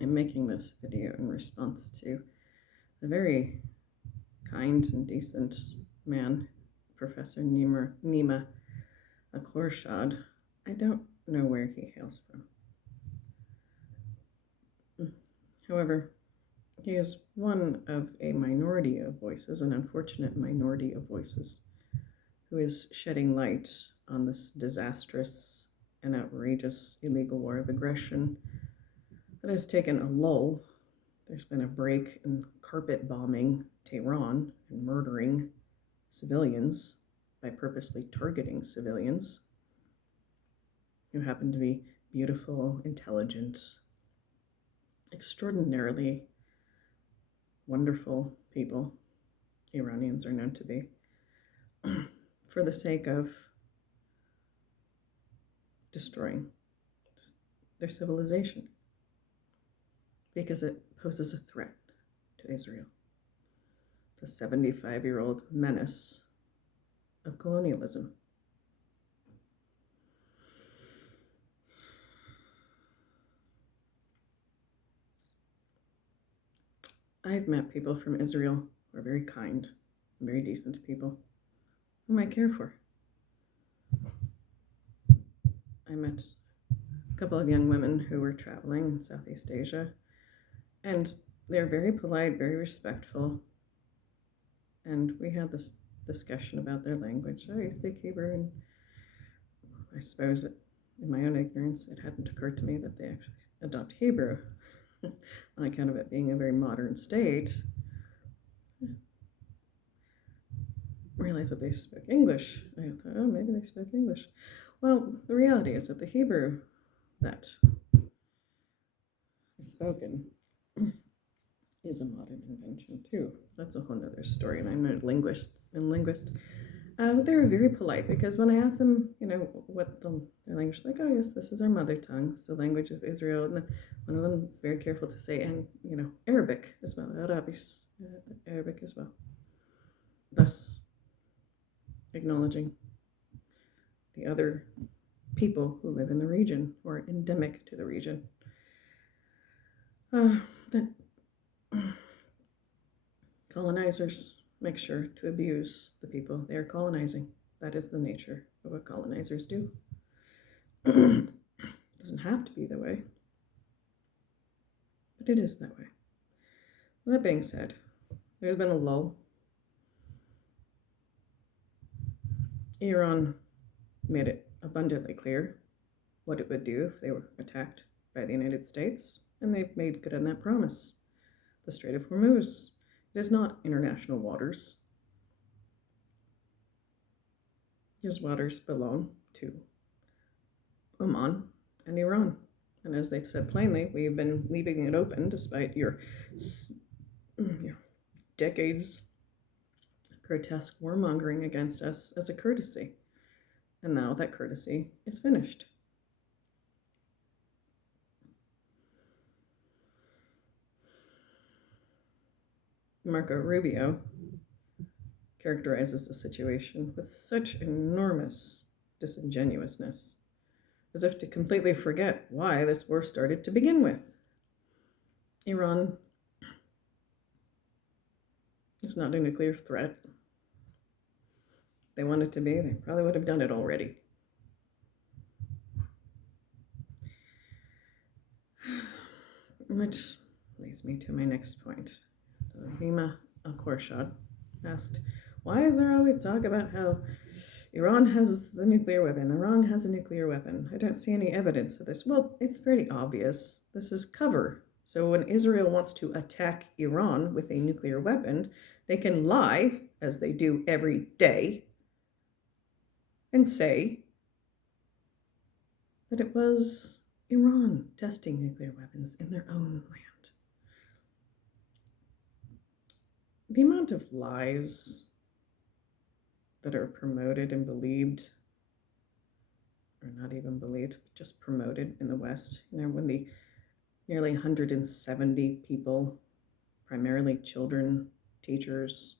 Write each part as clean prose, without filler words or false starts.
I'm making this video in response to a very kind and decent man, Professor Nima Akorshad. I don't know where he hails from. However, he is one of a minority of voices, an unfortunate minority of voices, who is shedding light on this disastrous and outrageous illegal war of aggression that has taken a lull. There's been a break in carpet bombing Tehran and murdering civilians by purposely targeting civilians who happen to be beautiful, intelligent, extraordinarily wonderful people. Iranians are known to be, for the sake of destroying their civilization because it poses a threat to Israel, the 75-year-old menace of colonialism. I've met people from Israel who are very kind, very decent people whom I care for. I met a couple of young women who were traveling in Southeast Asia, and they're very polite, very respectful. And we had this discussion about their language. Oh, you speak Hebrew? And I suppose in my own ignorance, it hadn't occurred to me that they actually adopt Hebrew on account of it being a very modern state. I realized that they spoke English. I thought, oh, maybe they spoke English. Well, the reality is that the Hebrew that is spoken is a modern invention too. That's a whole other story, and I'm not a linguist. But they were very polite because when I asked them, what their language, like, oh yes, this is our mother tongue, it's the language of Israel, and one of them was very careful to say, and Arabic as well, Arabic as well, thus acknowledging the other people who live in the region or endemic to the region. That colonizers make sure to abuse the people they are colonizing. That is the nature of what colonizers do. It doesn't have to be that way, but it is that way. That being said, there's been a lull. Iran made it abundantly clear what it would do if they were attacked by the United States, and they've made good on that promise. The Strait of Hormuz, it is not international waters. These waters belong to Oman and Iran. And as they've said plainly, we've been leaving it open despite your decades of grotesque warmongering against us as a courtesy. And now that courtesy is finished. Marco Rubio characterizes the situation with such enormous disingenuousness, as if to completely forget why this war started to begin with. Iran is not a nuclear threat. If they wanted to be, they probably would have done it already. Which leads me to my next point. Nima Al-Khorshad asked, why is there always talk about how Iran has the nuclear weapon? Iran has a nuclear weapon. I don't see any evidence of this. Well, it's pretty obvious. This is cover. So when Israel wants to attack Iran with a nuclear weapon, they can lie, as they do every day, and say that it was Iran testing nuclear weapons in their own land. The amount of lies that are promoted and believed, or not even believed, just promoted in the West, when the nearly 170 people, primarily children, teachers,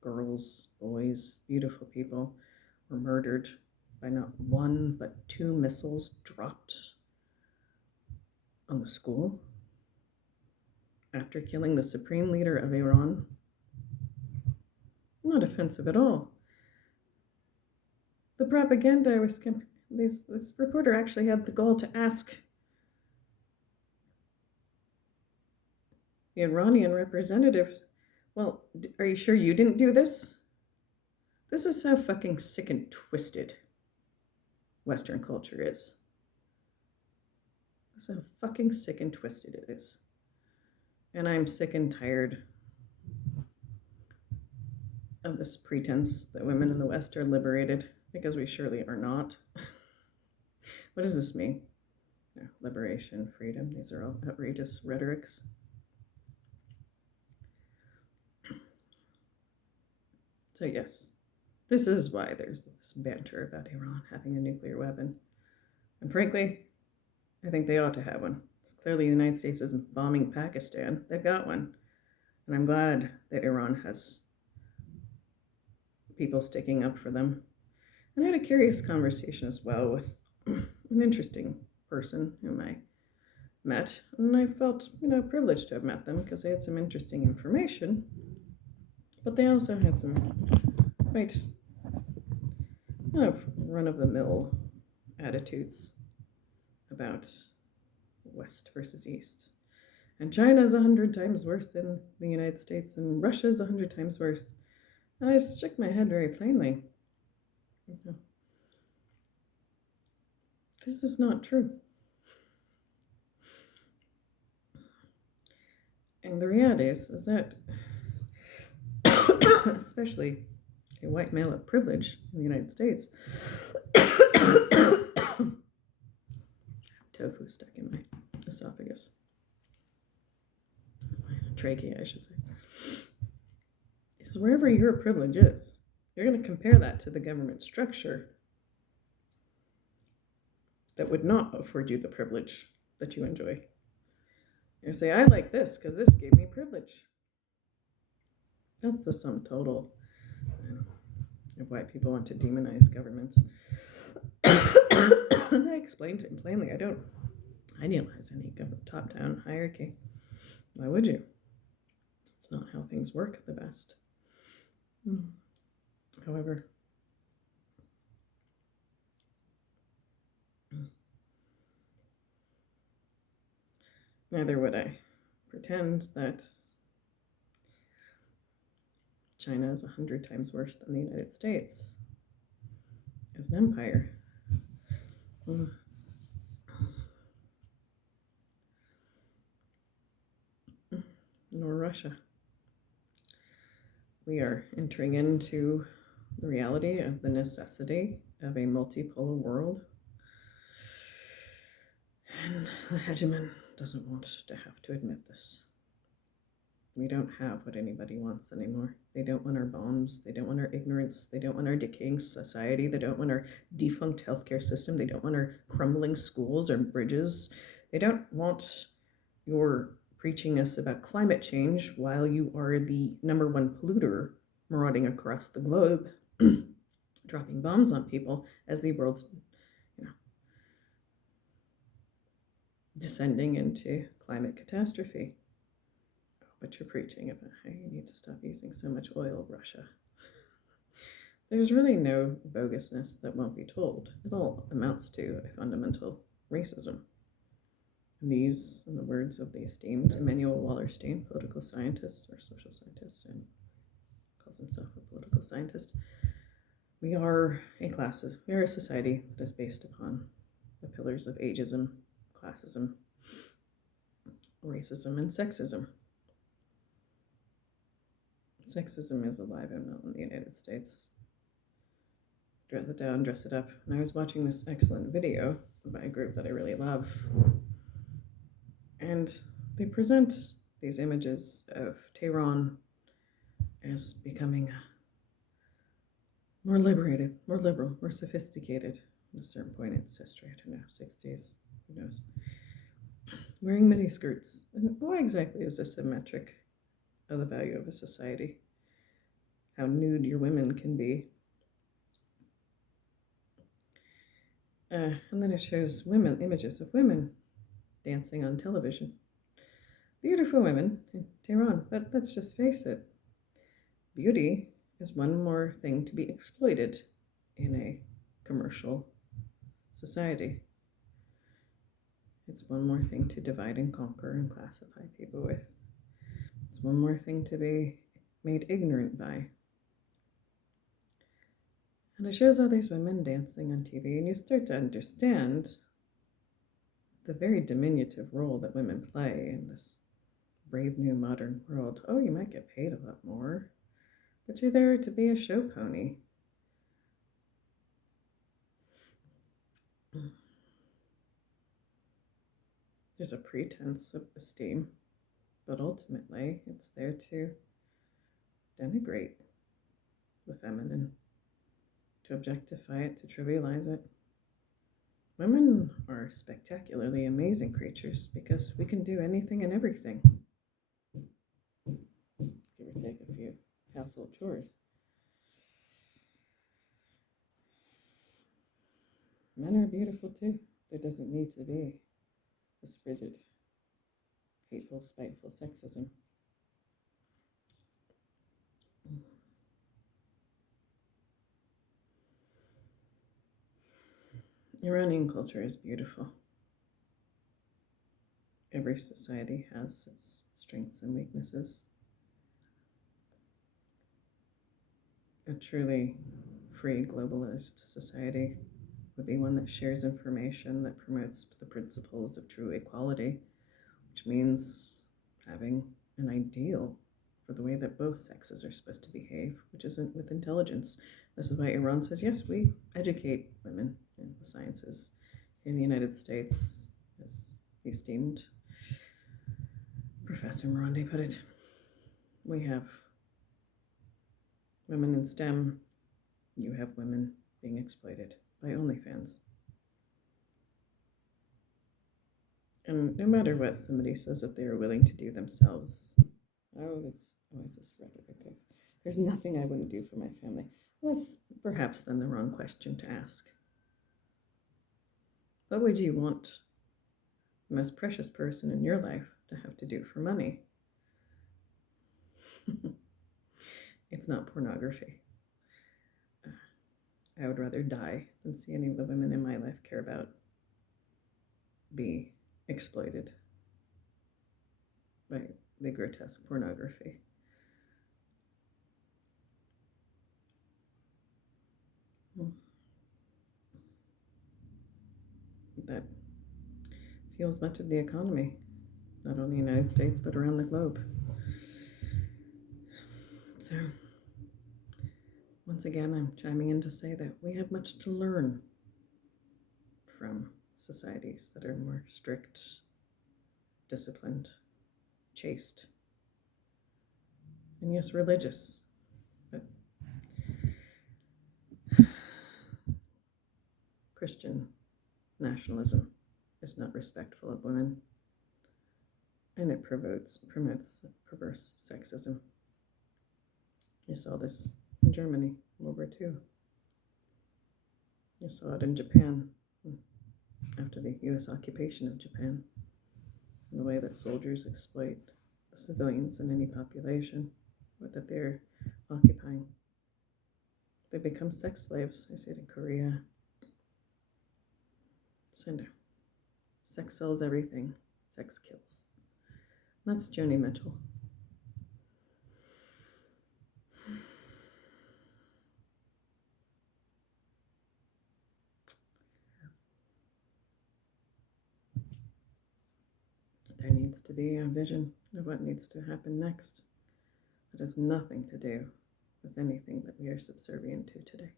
girls, boys, beautiful people, were murdered by not one but two missiles dropped on the school. after killing the supreme leader of Iran. Not offensive at all. The propaganda was. This reporter actually had the gall to ask the Iranian representative, well, are you sure you didn't do this? This is how fucking sick and twisted Western culture is. This is how fucking sick and twisted it is. And I'm sick and tired of this pretense that women in the West are liberated, because we surely are not. What does this mean? Liberation, freedom, these are all outrageous rhetorics. So yes, this is why there's this banter about Iran having a nuclear weapon. And frankly, I think they ought to have one. It's clearly the United States isn't bombing Pakistan. They've got one. And I'm glad that Iran has people sticking up for them. And I had a curious conversation as well with an interesting person whom I met. And I felt, privileged to have met them because they had some interesting information. But they also had some quite run-of-the-mill attitudes about West versus East. And China's 100 times worse than the United States, and Russia's 100 times worse. And I just shook my head very plainly. This is not true. And the reality is that especially a white male of privilege in the United States, tofu stuck in my esophagus, my trachea, I should say, is wherever your privilege is, you're going to compare that to the government structure that would not afford you the privilege that you enjoy. You say, I like this because this gave me privilege. That's the sum total of why people want to demonize governments. And I explained to him plainly, I don't idealize any top-down hierarchy. Why would you? It's not how things work the best. However, neither would I pretend that China is 100 times worse than the United States as an empire. Nor Russia. We are entering into the reality of the necessity of a multipolar world. And the hegemon doesn't want to have to admit this. We don't have what anybody wants anymore. They don't want our bombs. They don't want our ignorance. They don't want our decaying society. They don't want our defunct healthcare system. They don't want our crumbling schools or bridges. They don't want your preaching us about climate change while you are the #1 polluter marauding across the globe, dropping bombs on people as the world's, descending into climate catastrophe. But you're preaching about how you need to stop using so much oil, Russia. There's really no bogusness that won't be told. It all amounts to a fundamental racism. These, in the words of the esteemed Emanuel Wallerstein, political scientist or social scientist, and calls himself a political scientist, we are a society that is based upon the pillars of ageism, classism, racism, and sexism. Sexism is alive and well in the United States. Dress it down, dress it up. And I was watching this excellent video by a group that I really love. And they present these images of Tehran as becoming more liberated, more liberal, more sophisticated at a certain point in its history. I don't know, 60s, who knows. Wearing miniskirts. And why exactly is this a metric of the value of a society? How nude your women can be. And then it shows images of women dancing on television. beautiful women in Tehran. But let's just face it, beauty is one more thing to be exploited in a commercial society. It's one more thing to divide and conquer and classify people with. It's one more thing to be made ignorant by. And it shows all these women dancing on TV, and you start to understand the very diminutive role that women play in this brave new modern world. Oh, you might get paid a lot more, but you're there to be a show pony. There's a pretense of esteem, but ultimately it's there to denigrate the feminine, to objectify it, to trivialize it. Women are spectacularly amazing creatures because we can do anything and everything. Give or take a few household chores. Men are beautiful too. There doesn't need to be this rigid, hateful, spiteful sexism. Iranian culture is beautiful. Every society has its strengths and weaknesses. A truly free, globalized society would be one that shares information, that promotes the principles of true equality, which means having an ideal for the way that both sexes are supposed to behave, which isn't with intelligence. This is why Iran says, yes, we educate women in the sciences. In the United States, as the esteemed Professor Morandi put it, we have women in STEM, you have women being exploited by OnlyFans. And no matter what somebody says that they are willing to do themselves, is this repetitive? There's nothing I wouldn't do for my family. Well, that's perhaps then the wrong question to ask. What would you want the most precious person in your life to have to do for money? It's not pornography. I would rather die than see any of the women in my life care about be exploited by the grotesque pornography. That fuels much of the economy, not only in the United States, but around the globe. So, once again, I'm chiming in to say that we have much to learn from societies that are more strict, disciplined, chaste, and yes, religious. But Christian nationalism is not respectful of women, and it promotes perverse sexism. You saw this in Germany, World War II. You saw it in Japan after the U.S. occupation of Japan, in the way that soldiers exploit the civilians in any population that they're occupying. They become sex slaves. I see it in Korea. Cinder. Sex sells everything. Sex kills. That's Joni Mitchell. There needs to be a vision of what needs to happen next. That has nothing to do with anything that we are subservient to today.